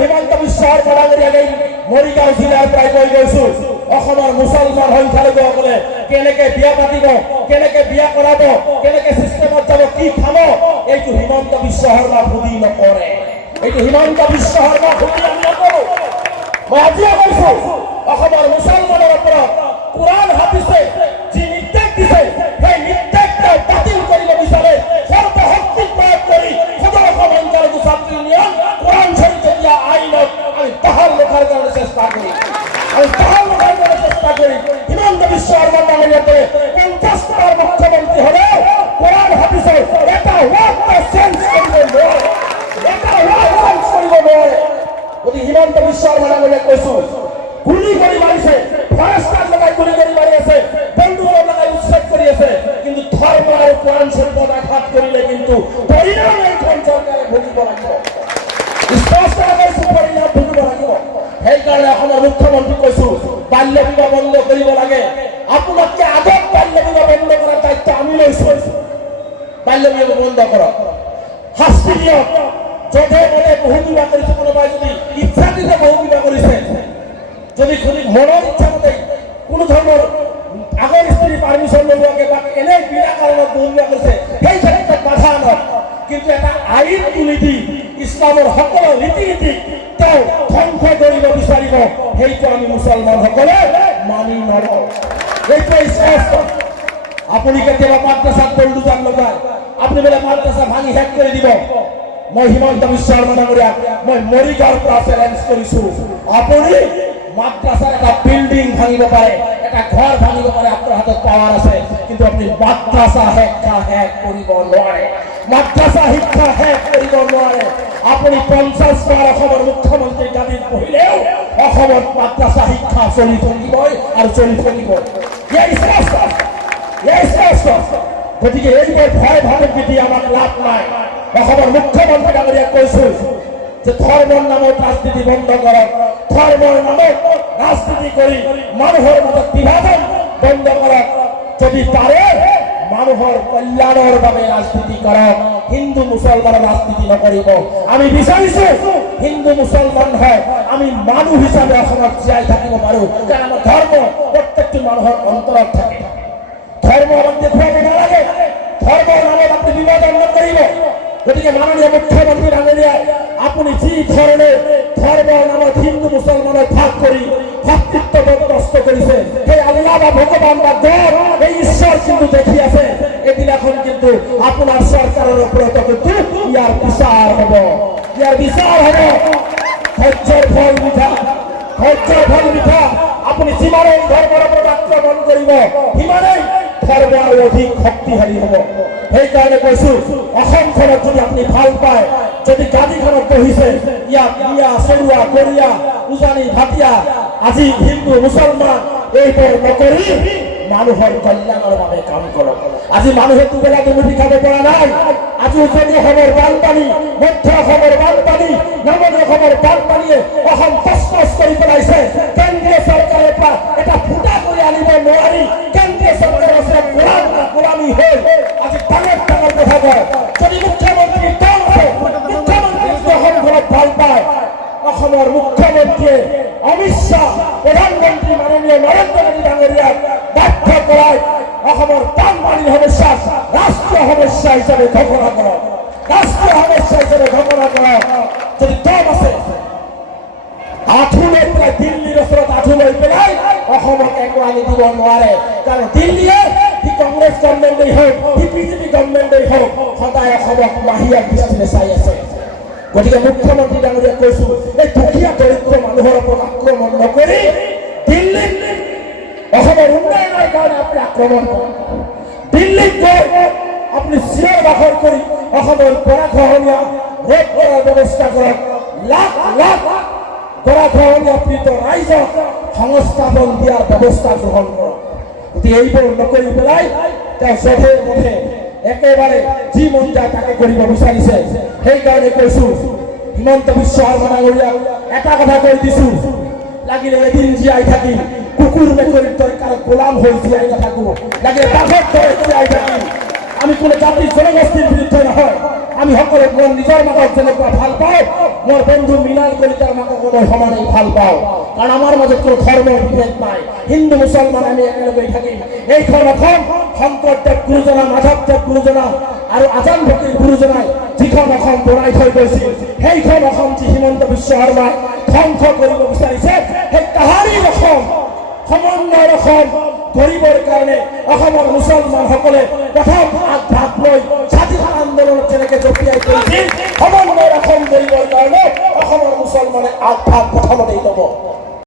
হিমন্ত বিশ্ব শৰ্মাৰ আগেই মৰিগাঁও জিলাৰ পৰাই কৈ গৈছো। অসমৰ মুছলমান সংখ্যালঘুসকলে কেনেকে বিয়া পাতিব, কেনেকে বিয়া কৰাব, কেনেকে চিষ্টেমত যাব, কি খাব, এইটো হিমন্ত বিশ্ব শৰ্মা সুধি নকৰে। এইটো হিমন্ত বিশ্ব শৰ্মা সুধি আমি নকৰো। মই আজিও কৈছো, অসমৰ মুছলমানৰ ওপৰত কোৰাণ হাতিছে চেষ্টা কৰিম আমি ৰখাৰ কাৰণে চেষ্টা কৰিম হিমন্ত এটা ৱাৰ্ড চেঞ্জ কৰিব এটা চেঞ্জ কৰিব নোৱাৰে গতিকে হিমন্ত বিশ্ব ডাঙৰীয়াক কৈছো গুলি কৰি মাৰিছে ফৰেষ্টাৰ লগাই গুলি কৰি মাৰি আছে বন্দুক লগাই উচ্ছেদ কৰি আছে কিন্তু ধৰ্ম আৰু আঘাত কৰিলে কিন্তু সেইকাৰণে অসমৰ কৈছো বাল্য বিবাহ বন্ধ কৰিব লাগে। আপোনাতকে আগত বাল্য বিবাহ বন্ধ কৰাৰ দায়িত্ব আমি লৈছো বাল্য বিবাহ বন্ধ কৰক শাস্তি দিয়ক যধে মনে বহু বিবাহ কৰিছে কোনোবাই যদি ইচ্ছাকৃত বহু বিবাহ কৰিছে যদি মনৰ ইচ্ছা মতে কোনো ধৰণৰ আগৰ স্ত্ৰী পাৰ্মিশ্যন নোলোৱাকে বা এনে বিনা কাৰণত বহু বিবাহ কৰিছে সেই ক্ষেত্ৰত বাধা আনক কিন্তু এটা আইন তুলি দি ইছলামৰ সকলো ৰীতি নীতি তেওঁ ধ্বংস কৰিব বিচাৰিব। সেইটো আমি মুছলমানসকলে মানি নলওঁ সেইটোৱে স্পষ্ট। আপুনি কেতিয়াবা মাদ্ৰাছাত বল্ডুজান লগায় আপুনি বোলে মাদ্ৰাছা ভাঙি শেষ কৰি দিব। মই হিমন্ত বিশ্ব শৰ্মা ডাঙৰীয়া মই মৰিগাঁৱৰ পৰা চেলেঞ্জ কৰিছো। আপুনি মাদ্ৰাছাৰ এটা বিল্ডিং ভাঙিব পাৰে, এটা ঘৰ ভাঙিব পাৰে, আপোনাৰ হাতত পাৱাৰ আছে, কিন্তু আপুনি মাদ্ৰাছা শিক্ষা শেষ কৰিব নোৱাৰে। মাদ্ৰাছা শিক্ষা শেষ কৰিব নোৱাৰে। আপুনি পঞ্চাছ বাৰ অসমৰ মুখ্যমন্ত্ৰী গাদীত বহিলেও অসমত মাদ্ৰাছা শিক্ষা চলি থাকিবই আৰু চলি থাকিব। গতিকে এইবোৰ ভয় ভাবুকি দি আমাক লাভ নাই। অসমৰ মুখ্যমন্ত্ৰী ডাঙৰীয়াক কৈছো যে ধৰ্মৰ নামত ৰাজনীতি বন্ধ কৰক। ধৰ্মৰ নামত ৰাজনীতি কৰি মানুহৰ মাজত বিভাজন বন্ধ কৰক যদি পাৰে মানুহৰ কল্যাণৰ বাবে ৰাজনীতি কৰক হিন্দু মুছলমানৰ ৰাজনীতি নকৰিব আমি বিচাৰিছো হিন্দু মুছলমান হয়, আমি মানুহ হিচাপে অসমত জীয়াই থাকিব পাৰো কাৰণ আমাৰ ধৰ্ম প্ৰত্যেকটো মানুহৰ অন্তৰত থাকে। ধৰ্ম আমাক দেখুৱাব নালাগে। ধৰ্মৰ নামত আপুনি বিভাজন নকৰিব গতিকে মাননীয় মুখ্যমন্ত্ৰী ডাঙৰীয়াই আপুনি যি ধৰণে ধৰ্মৰ নামত হিন্দু মুছলমানক ভাগ কৰি ভাতৃত্ববোধ নষ্ট কৰিছে সেই আল্লাহ বা ভগৱান বা গড, এই ঈশ্বৰ কিন্তু দেখি আছে এদিনাখন কিন্তু আপোনাৰ চৰকাৰৰ ওপৰতো কিন্তু ইয়াৰ বিচাৰ হ'ব। ইয়াৰ বিচাৰ হ'ব। ধৈৰ্যৰ ফল মিঠা ধৈৰ্যৰ ফল মিঠা। আপুনি যিমানেই ধৰ্মৰ ওপৰত আক্ৰমণ কৰিব সিমানেই আৰু অধিক শক্তিশালী হ'ব। সেইকাৰণে কৈছো অসমখনক যদি আপুনি ভালো পায়, যদি গাদীখনত বহিছে ইয়াত বিয়া চৰুৱা কৰিয়া উজানি ভাটিয়া আজি হিন্দু মুছলমান এইবোৰ নকৰি মানুহৰ কল্যাণৰ বাবে কাম কৰক আজি মানুহে দুবেলা দুমুঠি খাব পৰা নাই। আজি উজনি অসমৰ বানপানী, মধ্য অসমৰ বানপানী নগৰ অসমৰ বানপানীয়ে মাননীয় নৰেন্দ্ৰ মোদী ডাঙৰীয়াক বাধ্য কৰাই অসমৰ বানপানীৰ সমস্যা ৰাষ্ট্ৰীয় সমস্যা হিচাপে ঘোষণা কৰক। ৰাষ্ট্ৰীয় সমস্যা হিচাপে ঘোষণা কৰক। যদি দম আছে আঁঠু লৈ পেলাই দিল্লীৰ ওচৰত আঁঠু লৈ পেলাই অসমক একৰাণী দিব নোৱাৰে। কাৰণ দিল্লীয়ে সি কংগ্ৰেছ গভৰ্ণমেণ্টেই হওক সি বিজেপি গভৰ্ণমেণ্টেই হওক, সদায় অসমক মাহিয়া দৃষ্টিৰে চাই আছে। গতিকে মুখ্যমন্ত্ৰী ডাঙৰীয়াক কৈছো, এই দুখীয়া দৰিদ্ৰ মানুহৰ ওপৰত আক্ৰমণ নকৰি দিল্লীত অসমৰ উন্নয়নৰ কাৰণে আপুনি আক্ৰমণ কৰক দিল্লীত গৈ আপুনি চিঞৰ বাখৰ কৰি অসমৰ গৰাখহনীয়া ৰোধ কৰাৰ ব্যৱস্থা কৰক লাখ লাখ গৰাখহনীয়া পীড়িত ৰাইজক সংস্থাপন দিয়াৰ ব্যৱস্থা গ্ৰহণ কৰক গতিকে এইবোৰ নকৰি পেলাই তেওঁ যধে মধে একেবাৰে যি মন যায় তাকে কৰিব বিচাৰিছে সেইকাৰণে কৈছো হিমন্ত বিশ্ব শৰ্মা ডাঙৰীয়াক এটা কথা কৈ দিছো লাগিলে এদিন জীয়াই থাকিম কুকুৰ মেকুৰীৰ দৰে কাৰো গোলাম হৈ জীয়াই নাথাকো। লাগিলে বাঘৰ দৰে জীয়াই থাকিম আমি কোনো জাতি জনগোষ্ঠীৰ বিৰুদ্ধে নহয়। আমি সকলো নিজৰ মাজত যেনেকুৱা ভালো পাওঁ, মোৰ বন্ধু মৃণাল কলিতাৰ মাককো মই সমানেই ভালো পাওঁ। কাৰণ আমাৰ মাজত কোনো ধৰ্মৰ বিভেদ নাই। হিন্দু, মুছলমান, আমি একেলগে থাকিম। এইখন অসম শংকৰদেৱ গুৰুজনা মাধৱদেৱ গুৰুজনা আৰু আজান ভক্তিৰ গুৰুজনাই যিখন অসম বনাই থৈ গৈছিল, সেইখন অসম যি হিমন্ত বিশ্ব শৰ্মাই ধ্বংস কৰিব বিচাৰিছে। সেই কাহাৰী অসম সমন্বয়ৰ অসম গঢ়িবৰ কাৰণে অসমৰ মুছলমানসকলে প্ৰথম আগভাগ লৈ স্বাধীনতা আন্দোলনত যেনেকৈ জঁপিয়াই কৰিছিল সমন্বয়ৰ অসম ধৰিবৰ কাৰণে অসমৰ মুছলমানে আগভাগ প্ৰথমতেই ল'ব।